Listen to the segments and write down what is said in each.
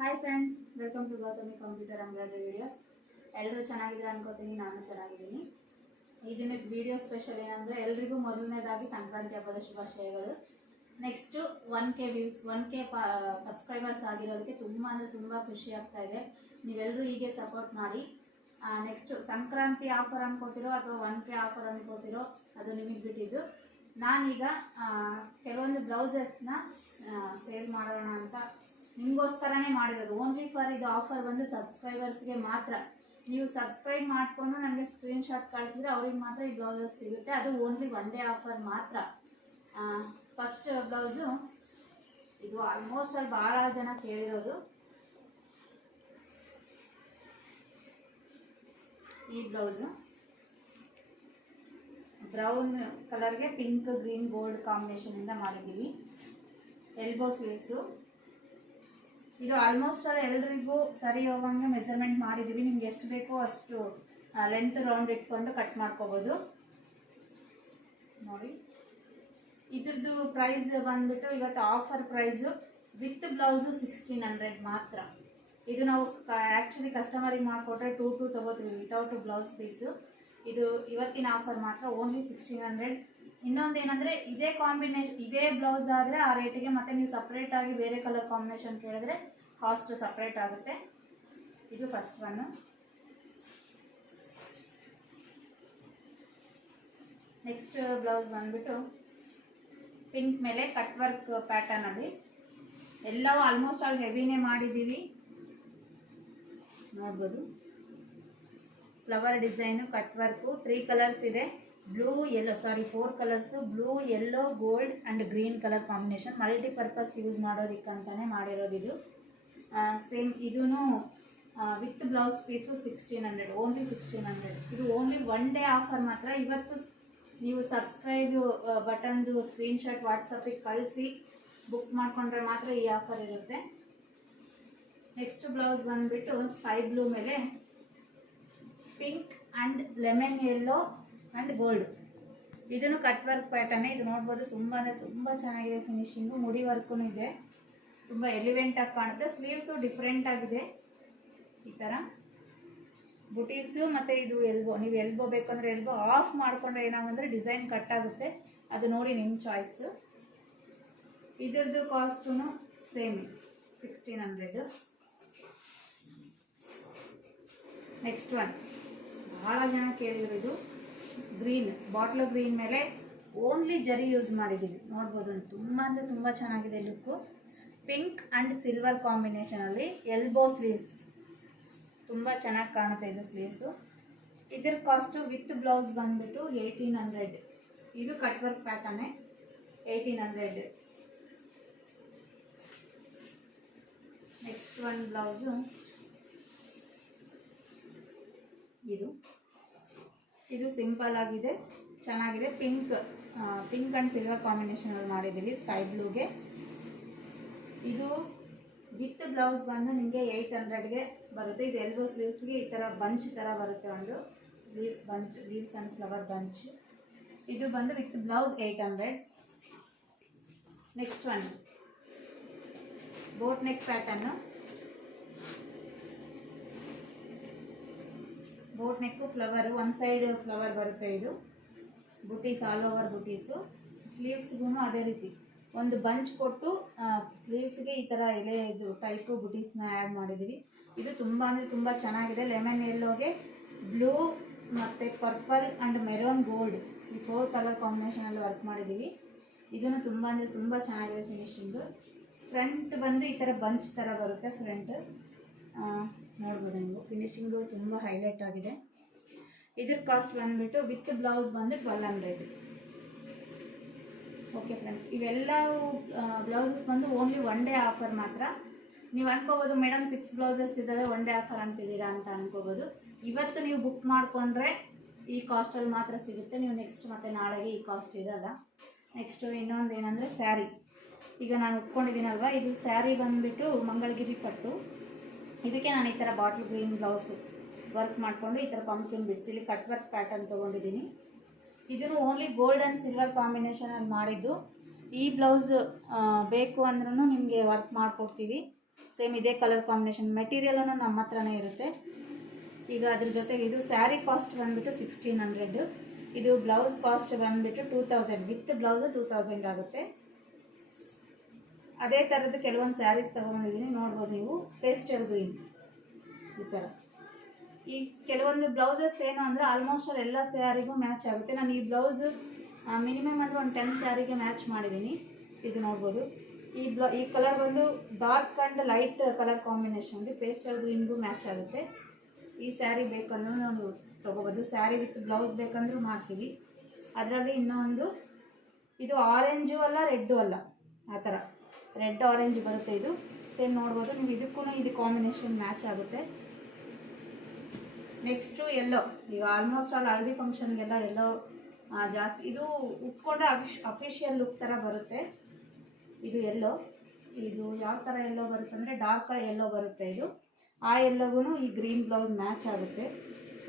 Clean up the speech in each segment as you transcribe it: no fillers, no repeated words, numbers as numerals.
Hi friends, welcome to Gautami computer embroidery videos. ಎಲ್ಲರೂ ಚೆನ್ನಾಗಿದ್ರೆ ಅನ್ಕೋತೀನಿ, ನಾನು ಚೆನ್ನಾಗಿದ್ದೀನಿ. ಈ ದಿನದ ವಿಡಿಯೋ ಸ್ಪೆಷಲ್ ಏನಂದರೆ, ಎಲ್ರಿಗೂ ಮೊದಲನೇದಾಗಿ ಸಂಕ್ರಾಂತಿ ಹಬ್ಬದ ಶುಭಾಶಯಗಳು. Next 1K views 1K subscribers ಆಗಿರೋದಕ್ಕೆ ತುಂಬ ಅಂದರೆ ತುಂಬ ಖುಷಿ ಆಗ್ತಾ ಇದೆ. ನೀವೆಲ್ಲರೂ ಹೀಗೆ ಸಪೋರ್ಟ್ ಮಾಡಿ. ನೆಕ್ಸ್ಟು ಸಂಕ್ರಾಂತಿ ಆಫರ್ ಅನ್ಕೋತಿರೋ ಅಥವಾ 1K ಆಫರ್ ಅನ್ಕೋತಿರೋ ಅದು ನಿಮಗೆ ಬಿಟ್ಟಿದ್ದು. ನಾನೀಗ ಕೆಲವೊಂದು ಬ್ಲೌಸಸ್ನ ಸೇಲ್ ಮಾಡೋಣ ಅಂತ ನಿಮಗೋಸ್ಕರನೇ ಮಾಡಿರೋದು. ಓನ್ಲಿ ಫಾರ್ ಇದು ಆಫರ್ ಬಂದು ಸಬ್ಸ್ಕ್ರೈಬರ್ಸ್ಗೆ ಮಾತ್ರ. ನೀವು ಸಬ್ಸ್ಕ್ರೈಬ್ ಮಾಡಿಕೊಂಡು ನನಗೆ ಸ್ಕ್ರೀನ್ಶಾಟ್ ಕಳಿಸಿದ್ರೆ ಅವ್ರಿಗೆ ಮಾತ್ರ ಈ ಬ್ಲೌಸಸ್ ಸಿಗುತ್ತೆ. ಅದು ಓನ್ಲಿ 1 ಡೇ ಆಫರ್ ಮಾತ್ರ. ಫಸ್ಟ್ ಬ್ಲೌಸು ಇದು ಆಲ್ಮೋಸ್ಟ್ ಅಲ್ಲಿ ಭಾಳ ಜನ ಕೇಳಿರೋದು. ಈ ಬ್ಲೌಸು ಬ್ರೌನ್ ಕಲರ್ಗೆ ಪಿಂಕ್ ಗ್ರೀನ್ ಗೋಲ್ಡ್ ಕಾಂಬಿನೇಷನಿಂದ ಮಾಡಿದ್ದೀವಿ. ಎಲ್ಬೋ ಸ್ಲೀವ್ಸು ಇದು ಆಲ್ಮೋಸ್ಟ್ ಆಲ್ ಎಲ್ರಿಗೂ ಸರಿ ಹೋಗಂಗೆ ಮೆಜರ್ಮೆಂಟ್ ಮಾಡಿದ್ದೀವಿ. ನಿಮ್ಗೆ ಎಷ್ಟು ಬೇಕೋ ಅಷ್ಟು ಲೆಂತ್ ರೌಂಡ್ ಇಟ್ಕೊಂಡು ಕಟ್ ಮಾಡ್ಕೋಬೋದು. ನೋಡಿ, ಇದ್ರದ್ದು ಪ್ರೈಸ್ ಬಂದ್ಬಿಟ್ಟು ಇವತ್ತು ಆಫರ್ ಪ್ರೈಸು ವಿತ್ ಬ್ಲೌಸು 1600 ಮಾತ್ರ. ಇದು ನಾವು ಆ್ಯಕ್ಚುಲಿ ಕಸ್ಟಮರಿಗೆ ಮಾಡಿಕೊಟ್ರೆ 2 ತೊಗೋತೀವಿ ವಿತೌಟ್ ಬ್ಲೌಸ್ ಪೀಸು. ಇದು ಇವತ್ತಿನ ಆಫರ್ ಮಾತ್ರ, ಓನ್ಲಿ 1600. ಇನ್ನೊಂದೇನೆಂದರೆ, ಇದೇ ಕಾಂಬಿನೇಷನ್ ಇದೇ ಬ್ಲೌಸ್ ಆದರೆ ಆ ರೇಟಿಗೆ, ಮತ್ತು ನೀವು ಸಪ್ರೇಟಾಗಿ ಬೇರೆ ಕಲರ್ ಕಾಂಬಿನೇಷನ್ ಕೇಳಿದ್ರೆ ಕಾಸ್ಟ್ ಸಪ್ರೇಟ್ ಆಗುತ್ತೆ. ಇದು ಫಸ್ಟ್ ಒನ್ನು. ನೆಕ್ಸ್ಟ್ ಬ್ಲೌಸ್ ಬಂದ್ಬಿಟ್ಟು ಪಿಂಕ್ ಮೇಲೆ ಕಟ್ ವರ್ಕ್ ಪ್ಯಾಟರ್ನಲ್ಲಿ ಎಲ್ಲವೂ ಆಲ್ಮೋಸ್ಟ್ ಆಲ್ ಹೆವಿನೇ ಮಾಡಿದ್ದೀವಿ. ನೋಡ್ಬೋದು, flower design, cut work, 3 colours ಇದೆ. Blue yellow 4 colours, blue yellow gold and green colour combination. Multipurpose use ಮಾಡೋದಕ್ಕಂತಾನೆ ಮಾಡಿರೋದು ಇದು. ಸೇಮ್ ಇದೂ ವಿತ್ ಬ್ಲೌಸ್ ಪೀಸು 1600, ಓನ್ಲಿ 1600. ಇದು ಓನ್ಲಿ 1 ಡೇ ಆಫರ್ ಮಾತ್ರ. ಇವತ್ತು ನೀವು ಸಬ್ಸ್ಕ್ರೈಬ್ ಬಟನ್ದು ಸ್ಕ್ರೀನ್ಶಾಟ್ ವಾಟ್ಸಪ್ಪಿಗೆ ಕಳಿಸಿ ಬುಕ್ ಮಾಡಿಕೊಂಡ್ರೆ ಮಾತ್ರ ಈ ಆಫರ್ ಇರುತ್ತೆ. ನೆಕ್ಸ್ಟ್ ಬ್ಲೌಸ್ ಬಂದುಬಿಟ್ಟು ಸ್ಕೈ ಬ್ಲೂ ಮೇಲೆ pink and lemon yellow and gold. ಇದನ್ನು ಕಟ್ ವರ್ಕ್ ಪ್ಯಾಟರ್ನೇ. ಇದು ನೋಡ್ಬೋದು, ತುಂಬ ಅಂದರೆ ತುಂಬ ಚೆನ್ನಾಗಿದೆ ಫಿನಿಶಿಂಗು. ಮುಡಿ ವರ್ಕೂ ಇದೆ, ತುಂಬ ಎಲಿವೆಂಟಾಗಿ ಕಾಣುತ್ತೆ. ಸ್ಲೀವ್ಸು ಡಿಫ್ರೆಂಟ್ ಆಗಿದೆ. ಈ ಥರ ಬುಟೀಸು ಮತ್ತು ಇದು ಎಲ್ಬೋ. ನೀವು ಎಲ್ಬೋ ಬೇಕಂದರೆ ಎಲ್ಬೋ ಆಫ್ ಮಾಡಿಕೊಂಡ್ರೆ ಏನಾವಂದರೆ ಡಿಸೈನ್ ಕಟ್ ಆಗುತ್ತೆ. ಅದು ನೋಡಿ ನಿಮ್ಮ ಚಾಯ್ಸು. ಇದ್ರದ್ದು ಕಾಸ್ಟೂ ಸೇಮ್ 1600. ನೆಕ್ಸ್ಟ್ ಒನ್ ಭಾಳ ಜನ ಕೇಳಿದ್ರು. ಇದು ಗ್ರೀನ್, ಬಾಟ್ಲ್ ಗ್ರೀನ್ ಮೇಲೆ ಓನ್ಲಿ ಜರಿ ಯೂಸ್ ಮಾಡಿದ್ದೀವಿ. ನೋಡ್ಬೋದು, ತುಂಬ ಅಂದರೆ ತುಂಬ ಚೆನ್ನಾಗಿದೆ ಲುಕ್ಕು. ಪಿಂಕ್ ಆ್ಯಂಡ್ ಸಿಲ್ವರ್ ಕಾಂಬಿನೇಷನಲ್ಲಿ ಎಲ್ಬೋ ಸ್ಲೀವ್ಸ್ ತುಂಬ ಚೆನ್ನಾಗಿ ಕಾಣುತ್ತೆ ಇದು ಸ್ಲೀವ್ಸು. ಇದ್ರ ಕಾಸ್ಟು ವಿತ್ ಬ್ಲೌಸ್ ಬಂದುಬಿಟ್ಟು 1800. ಇದು ಕಟ್ ವರ್ಕ್ ಪ್ಯಾಟರ್ನೇ, 1800. ನೆಕ್ಸ್ಟ್ ಒನ್ ಬ್ಲೌಸು ಇದು ಸಿಂಪಲ್ ಆಗಿದೆ, ಚೆನ್ನಾಗಿದೆ. ಪಿಂಕ್ ಆ್ಯಂಡ್ ಸಿಲ್ವರ್ ಕಾಂಬಿನೇಷನಲ್ಲಿ ಮಾಡಿದ್ದೀವಿ ಸ್ಕೈ ಬ್ಲೂಗೆ. ಇದು ವಿತ್ ಬ್ಲೌಸ್ ಬಂದು ನಿಮಗೆ 800ಗೆ ಬರುತ್ತೆ. ಇದು ಎಲ್ಬೋ ಸ್ಲೀವ್ಸ್ಗೆ ಈ ಥರ ಬಂಚ್ ಥರ ಬರುತ್ತೆ, ಒಂದು ಲೀವ್ಸ್ ಆ್ಯಂಡ್ ಫ್ಲವರ್ ಬಂಚ್. ಇದು ಬಂದು with blouse 800. Next one boat neck pattern. Boat neck flower, ಒಂದು ಸೈಡ್ ಫ್ಲವರ್ ಬರುತ್ತೆ. ಇದು ಬುಟೀಸ್, ಆಲ್ ಓವರ್ ಬುಟೀಸು. ಸ್ಲೀವ್ಸ್ಗೂ ಅದೇ ರೀತಿ ಒಂದು ಬಂಚ್ ಕೊಟ್ಟು ಸ್ಲೀವ್ಸ್ಗೆ ಈ ಥರ ಎಲೆ ಇದು ಟೈಪು ಬುಟೀಸ್ನ ಆ್ಯಡ್ ಮಾಡಿದ್ದೀವಿ. ಇದು ತುಂಬ ಅಂದರೆ ತುಂಬ ಚೆನ್ನಾಗಿದೆ. ಲೆಮನ್ ಯೆಲ್ಲೋಗೆ ಬ್ಲೂ ಮತ್ತು ಪರ್ಪಲ್ ಆ್ಯಂಡ್ ಮೆರೂನ್ ಗೋಲ್ಡ್, ಈ 4 ಕಲರ್ ಕಾಂಬಿನೇಷನಲ್ಲಿ ವರ್ಕ್ ಮಾಡಿದ್ದೀವಿ. ಇದನ್ನು ತುಂಬ ಅಂದರೆ ತುಂಬ ಚೆನ್ನಾಗಿದೆ ಫಿನಿಶಿಂಗು. ಫ್ರಂಟ್ ಬಂದು ಈ ಥರ ಬಂಚ್ ಥರ ಬರುತ್ತೆ ಫ್ರಂಟ್. ನೋಡ್ಬೋದು ನೀವು, ಫಿನಿಶಿಂಗು ತುಂಬ ಹೈಲೈಟ್ ಆಗಿದೆ. ಇದ್ರ ಕಾಸ್ಟ್ ಬಂದುಬಿಟ್ಟು ವಿತ್ ಬ್ಲೌಸ್ ಬಂದು 1200. ಓಕೆ ಫ್ರೆಂಡ್ಸ್, ಇವೆಲ್ಲವೂ ಬ್ಲೌಸಸ್ ಬಂದು ಓನ್ಲಿ 1 ಡೇ ಆಫರ್ ಮಾತ್ರ. ನೀವು ಅನ್ಕೋಬೋದು, ಮೇಡಮ್ 6 ಬ್ಲೌಸಸ್ ಇದ್ದಾವೆ 1 ಡೇ ಆಫರ್ ಅಂತಿದ್ದೀರಾ ಅಂತ ಅನ್ಕೋಬೋದು. ಇವತ್ತು ನೀವು ಬುಕ್ ಮಾಡಿಕೊಂಡ್ರೆ ಈ ಕಾಸ್ಟಲ್ಲಿ ಮಾತ್ರ ಸಿಗುತ್ತೆ. ನೀವು ನೆಕ್ಸ್ಟ್ ಮತ್ತು ನಾಳೆಗೆ ಈ ಕಾಸ್ಟ್ ಇರೋಲ್ಲ. ನೆಕ್ಸ್ಟು ಇನ್ನೊಂದು ಏನಂದರೆ ಸ್ಯಾರಿ. ಈಗ ನಾನು ಉಟ್ಕೊಂಡಿದ್ದೀನಲ್ವ, ಇದು ಸ್ಯಾರಿ ಬಂದುಬಿಟ್ಟು ಮಂಗಳಗಿರಿ ಪಟ್ಟು. ಇದಕ್ಕೆ ನಾನು ಈ ಥರ ಬಾಟ್ಲ್ ಗ್ರೀನ್ ಬ್ಲೌಸು ವರ್ಕ್ ಮಾಡಿಕೊಂಡು ಈ ಥರ ಪಂಪ್ಕಿನ್ ಬಿಡ್ಸ್ ಇಲ್ಲಿ ಕಟ್ ವರ್ಕ್ ಪ್ಯಾಟರ್ನ್ ತೊಗೊಂಡಿದ್ದೀನಿ. ಇದನ್ನು ಓನ್ಲಿ ಗೋಲ್ಡ್ ಆ್ಯಂಡ್ ಸಿಲ್ವರ್ ಕಾಂಬಿನೇಷನಲ್ಲಿ ಮಾಡಿದ್ದು. ಈ ಬ್ಲೌಸ್ ಬೇಕು ಅಂದ್ರೂ ನಿಮಗೆ ವರ್ಕ್ ಮಾಡಿಕೊಡ್ತೀವಿ. ಸೇಮ್ ಇದೇ ಕಲರ್ ಕಾಂಬಿನೇಷನ್. ಮೆಟೀರಿಯಲೂ ನಮ್ಮ ಹತ್ರನೇ ಇರುತ್ತೆ. ಈಗ ಅದ್ರ ಜೊತೆಗೆ ಇದು ಸ್ಯಾರಿ ಕಾಸ್ಟ್ ಬಂದುಬಿಟ್ಟು 1600. ಇದು ಬ್ಲೌಸ್ ಕಾಸ್ಟ್ ಬಂದುಬಿಟ್ಟು 2000, ವಿತ್ ಬ್ಲೌಸು 2000 ಆಗುತ್ತೆ. ಅದೇ ಥರದ್ದು ಕೆಲವೊಂದು ಸ್ಯಾರೀಸ್ ತೊಗೊಂಡಿದ್ದೀನಿ, ನೋಡ್ಬೋದು ನೀವು. ಪೇಸ್ಟಲ್ ಗ್ರೀನ್ ಈ ಥರ. ಈ ಕೆಲವೊಂದು ಬ್ಲೌಸಸ್ ಏನು ಅಂದರೆ ಆಲ್ಮೋಸ್ಟ್ ಎಲ್ಲ ಸ್ಯಾರಿಗೂ ಮ್ಯಾಚ್ ಆಗುತ್ತೆ. ನಾನು ಈ ಬ್ಲೌಸು ಮಿನಿಮಮ್ ಅಂದರೆ ಒಂದು 10 ಸ್ಯಾರಿಗೆ ಮ್ಯಾಚ್ ಮಾಡಿದ್ದೀನಿ. ಇದು ನೋಡ್ಬೋದು. ಈ ಕಲರ್ ಬಂದು ಡಾರ್ಕ್ ಆ್ಯಂಡ್ ಲೈಟ್ ಕಲರ್ ಕಾಂಬಿನೇಷನ್ಗೆ ಪೇಸ್ಟಲ್ ಗ್ರೀನ್ಗೂ ಮ್ಯಾಚ್ ಆಗುತ್ತೆ. ಈ ಸ್ಯಾರಿ ಬೇಕಂದ್ರೂ ನಾವು ತೊಗೋಬೋದು. ಸ್ಯಾರಿ ವಿತ್ ಬ್ಲೌಸ್ ಬೇಕಂದ್ರೂ ಮಾಡ್ತೀವಿ. ಅದರಲ್ಲಿ ಇನ್ನೊಂದು, ಇದು ಆರೆಂಜು ಅಲ್ಲ ರೆಡ್ಡು ಅಲ್ಲ, ಆ ಥರ ರೆಡ್ ಆರೆಂಜ್ ಬರುತ್ತೆ. ಇದು ಸೇಮ್ ನೋಡ್ಬೋದು ನೀವು. ಇದಕ್ಕೂ ಇದು ಕಾಂಬಿನೇಷನ್ ಮ್ಯಾಚ್ ಆಗುತ್ತೆ. ನೆಕ್ಸ್ಟು ಎಲ್ಲೋ. ಈಗ ಆಲ್ಮೋಸ್ಟ್ ಆಲ್ ಹಳದಿ ಫಂಕ್ಷನ್ಗೆಲ್ಲ ಎಲ್ಲೋ ಜಾಸ್ತಿ. ಇದು ಉಟ್ಕೊಂಡ್ರೆ ಅಫಿಷಿಯಲ್ ಲುಕ್ ಥರ ಬರುತ್ತೆ. ಇದು ಎಲ್ಲೋ. ಇದು ಯಾವ ಥರ ಎಲ್ಲೋ ಬರುತ್ತೆ ಅಂದರೆ ಡಾರ್ಕ್ ಎಲ್ಲೋ ಬರುತ್ತೆ ಇದು. ಆ ಎಲ್ಲೋಗೂ ಈ ಗ್ರೀನ್ ಬ್ಲೌಸ್ ಮ್ಯಾಚ್ ಆಗುತ್ತೆ.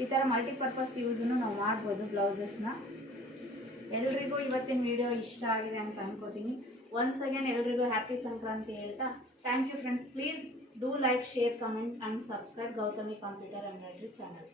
ಈ ಥರ ಮಲ್ಟಿಪರ್ಪಸ್ ಯೂಸನ್ನು ನಾವು ಮಾಡ್ಬೋದು ಬ್ಲೌಸಸ್ನ. ಎಲ್ರಿಗೂ ಇವತ್ತಿನ ವಿಡಿಯೋ ಇಷ್ಟ ಆಗಿದೆ ಅಂತ ಅನ್ಕೋತೀನಿ. ಒನ್ಸ್ ಅಗೇನ್ ಎಲ್ರಿಗೂ ಹ್ಯಾಪಿ ಸಂಕ್ರಾಂತಿ ಹೇಳ್ತಾ thank you friends. Please do like, share, comment and subscribe Gautami computer embroidery channel.